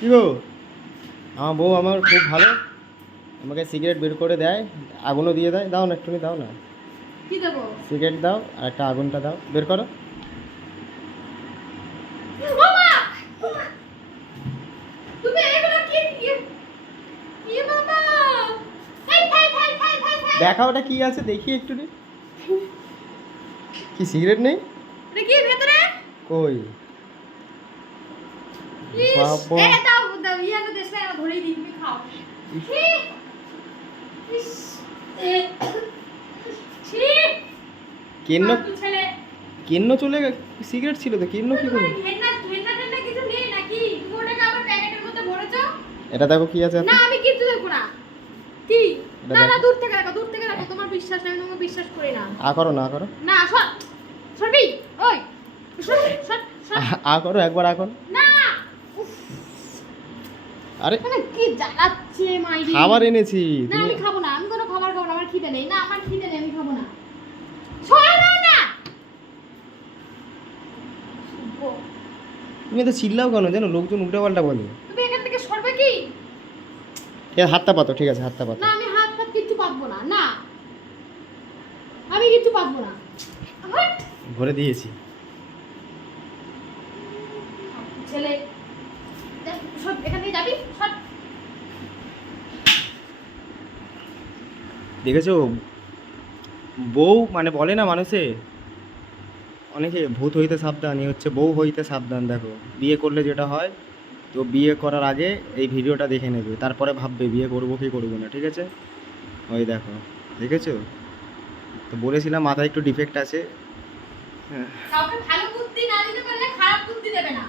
কি গো, আমার বউ আমার খুব ভালো, আমাকে সিগারেট বের করে দেয়, আগুনও দিয়ে দেয়। দাও না, একটুখানি দাও না। কি দেবো? সিগারেট দাও আর একটা আগুনটা দাও, বের করো। বাবা! তুমি এগুলো কি কি কি বাবা? High high high high high high! দেখা ওটা কি আছে দেখি একটু। কি সিগারেট নেই? এটা কি ভেতরে? কই ইস, বাবা, এ দাও দাও, ইয়ানো দেশে আমি ধরেই দিই, তুমি খাও। ছি! ইস, এ ছি! কেন্ন ফালতু ছেলে। কেন্ন চলে সিগারেট ছিল তো, কেন্ন কি করে? ঘেন্না ঘেন্না টেন্না কিছু নেই নাকি? তুমি ওটাকে আবার প্যাকেটের মধ্যে ভরেছো? এটা দেখো কি আছে না, আমি কিচ্ছু দেখবো না। কি? এটা না না, দেখো। দূর থেকে রাখো, দূর থেকে রাখো। তোমার বিশ্বাস নেই, আমি তোমাকে বিশ্বাস করি না। আ করো না, আ করো। না, সর সরবি। ওই সর সর সর। আ করো, একবার আ করো। না, উফ, আরে মানে কি জ্বালাচ্ছে মাইরি। খাবার এনেছি না, তুমি। আমি খাবো না, আমি কোনো খাবার খাবো না, আমার খিদে নেই। না, আমার খিদে নেই, আমি খাবো না। সরাও না। শুভ, তুমি তো চিল্লাও কেন জানো, লোকজন উল্টাপাল্টা বলে। তুমি এখান থেকে সরবে কি? ঠিক আছে, হাতটা পাতো, ঠিক আছে হাতটা পাতো। না, আমি হাত ফাত কিচ্ছু পাতবো না। না, আমি কিচ্ছু পাতবো না। হাট! ভরে দিয়েছি। ছেলে, দেখ, সর, এখান থেকে যাবি, সর। দেখেছো, বউ মানে বলে না মানুষে, অনেকে ভূত হইতে সাবধান, এ হচ্ছে বউ হইতে সাবধান। দেখো বিয়ে করলে যেটা হয়, তো বিয়ে করার আগে এই ভিডিওটা দেখে নেবে, তারপরে ভাববে বিয়ে করবো কি করবো না, ঠিক আছে? ওই দেখো, দেখেছো তো, বলেছিলাম মাথায় একটু ডিফেক্ট আছে। হ্যাঁ, কাউকে ভালো বুদ্ধি না দিতে পারলে খারাপ বুদ্ধি দেবে না।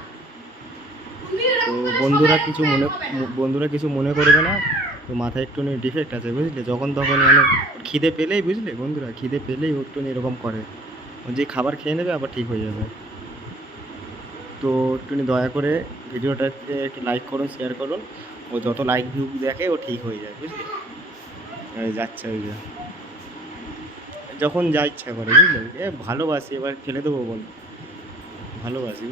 তুমি তো এরকম করে বন্ধুরা সবাই কিছু একটা মনে হবে না। বন্ধুরা কিছু মনে করবে না, তো মাথায় একটু ডিফেক্ট আছে বুঝলে, যখন তখন মানে ওর খিদে পেলেই, বুঝলে বন্ধুরা, খিদে পেলেই ও একটু এরকম করে, ও যে খাবার খেয়ে নেবে আবার ঠিক হয়ে যাবে। তো একটু দয়া করে ভিডিওটাকে একটু লাইক করুন, শেয়ার করুন, ও যত লাইক ভিউ দেখে ও ঠিক হয়ে যায়, বুঝলি? এই যাচ্ছে ওই যে, যখন যা ইচ্ছা করে, বুঝলে, এ ভালোবাসি, এবার ফেলে দেবো বল, ভালোবাসি।